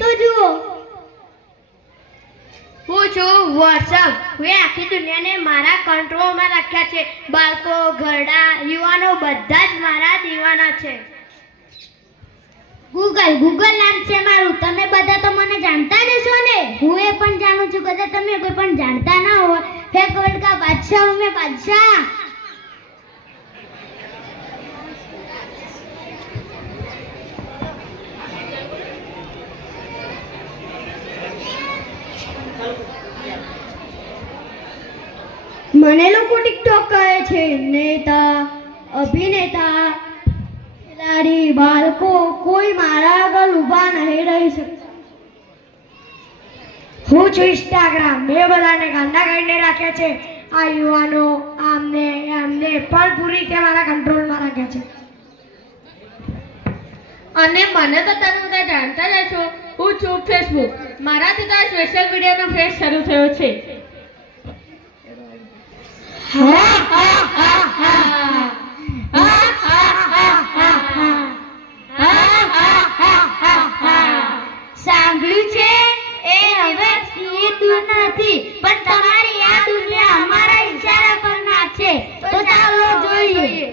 તો જુઓ. હું છું વોટ્સઅપ. હું આખી દુનિયાને મારા કંટ્રોલમાં રાખ્યા છે. બાળકો, ઘરડા, યુવાનો બધા જ મારા દીવાના છે. ગૂગલ નામ છે મારું. તમે બધા તો મને જાણતા જ હશો ને. હું એ પણ જાણું છું. કદાચ તમે કોઈ પણ જાણતા ના હોય. ફેક વર્લ્ડ કા બાદશાહ હું મેં બાદશાહ. મને લોકો ટિકટોક કહે છે. નેતા, અભિનેતા, ખેલાડી, બાળકો કોઈ મારા આગળ ઊભા નહીં રહી શકતા. હું છું ઇન્સ્ટાગ્રામ. મેં બધાને ગાંડા કરીને રાખ્યા છે. આ યુવાનો આમને પણ પૂરી રીતે મારા કંટ્રોલમાં રાખ્યા છે. અને મને તો તમે બધા જાણતા જ છો. હું છું ફેસબુક. મારાથી તો આ સોશિયલ મીડિયાનો ફેસ શરૂ થયો છે. સાંભળ્યું છે? એ હવે દૂર નથી, પણ તમારી આ દુનિયા અમારા ઈશારા પર નાચે. તો ચાલો જોઈએ.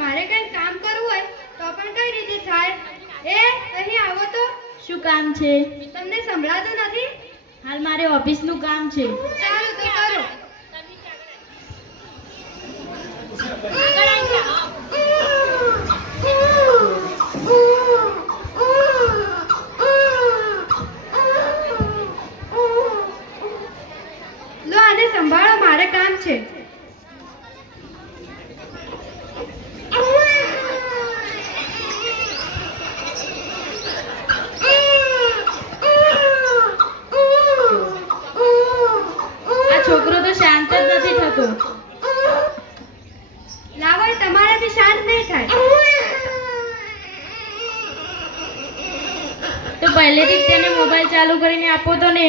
મારે કંઈ કામ કરવું હોય તો પણ કઈ રીતે થાય? એ અહીં આવો તો. શું કામ છે? તમને સંભળાતું નથી? હાલ મારે ઓફિસનું કામ છે. સારું તો કરો. લો આને સંભાળો, મારે કામ છે. છોકરો તો શાંત જ નથી થતો. લાવો, તમારાથી શાંત નહીં થાય. તો પહેલેથી જ તેને મોબાઈલ ચાલુ કરીને આપો તો ને.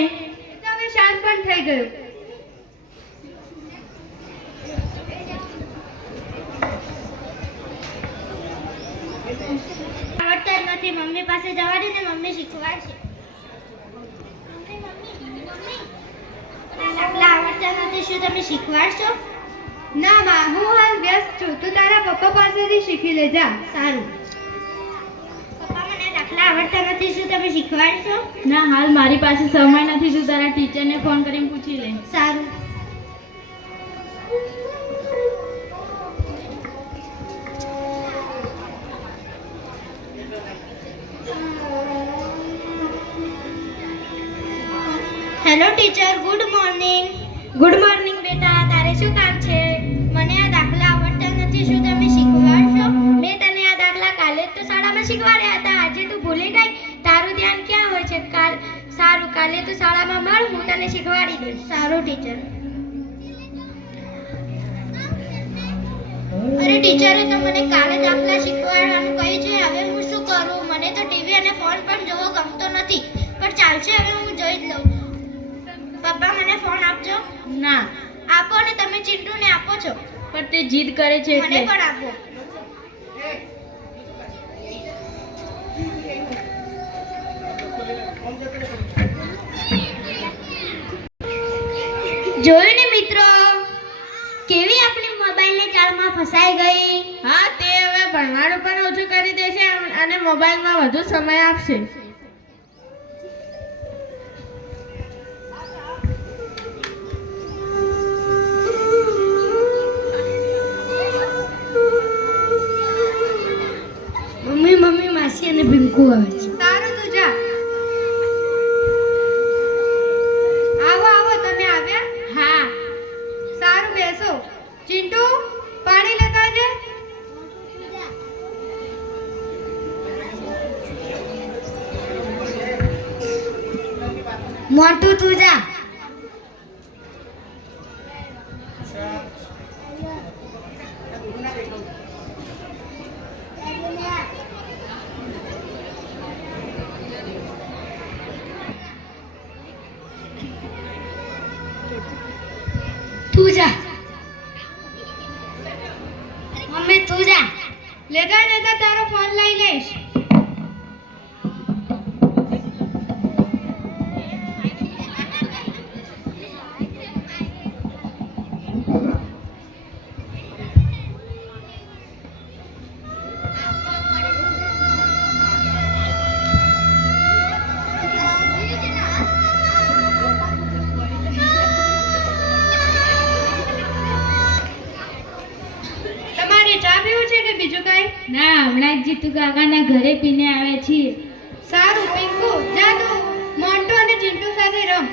હવે શાંત પણ થઈ ગયું. આવડતા જ નથી. મમ્મી પાસે જવા દે ને, મમ્મી શીખવાડશે. દાખલા આવડતા નથી, શું તમે શીખવાડશો? ના માં, હું હાલ વ્યસ્ત છું. તું તારા પપ્પા પાસેથી શીખી લે જા. સારું. પપ્પા, મને દાખલા આવડતા નથી, શું તમે શીખવાડશો? ના, હાલ મારી પાસે સમય નથી. તું તારા ટીચરને ફોન કરીને પૂછી લે. સારું. Hello teacher, good morning. Good morning બેટા. તારે શું કામ છે? મને આ દાખલા આવડતા નથી, શું તમે શીખવાડશો? મેં તને આ દાખલા કાલે જ તો શાળામાં શીખવાડ્યા હતા. આજે તું ભૂલી ગઈ? તારું ધ્યાન ક્યાં હોય છે? સારું, કાલે તું શાળામાં મળ, હું તને શીખવાડી દઈશ. સારું ટીચર. અરે ટીચરે તો મને કાલે દાખલા શીખવાડવાનું કહ્યું છે. હવે હું શું કરું? મને તો ટીવી અને ફોન પણ જોવો ગમતો નથી. પણ ચાલશે, હવે હું જોઈ જ લઉં. પપ્પા, મને ફોન આપજો. ના. આપો ને, તમે ચિંટુને આપો છો. પણ તે જીદ કરે છે મને એટલે. પણ આપો. જોયું ને મિત્રો, કેવી આપણી મોબાઈલની જાળમાં ફસાઈ ગઈ. હા, તે હવે ભણવાનું પણ ઓછું કરી દેશે અને મોબાઈલમાં વધુ સમય આપશે. અને પિંકુ આવે છે. સારું તું જા. આવો આવો, તમે આવ્યા? હા. સારું બેસો. ચિંટુ પાણી લેતા આવજે. મોટું તું જા. તું જા. મમ્મી તું જા. લેતા લેતા તારો ફોન લઈ લઈશ. તમારે ચા પીવું છે કે બીજું કાંઈ? ના, હમણાં જ જીતુ કાકાના ઘરે પીને આવ્યા છીએ. સારું પિંકુ, જા તું મોન્ટુ અને ચિંટુ સાથે રમ.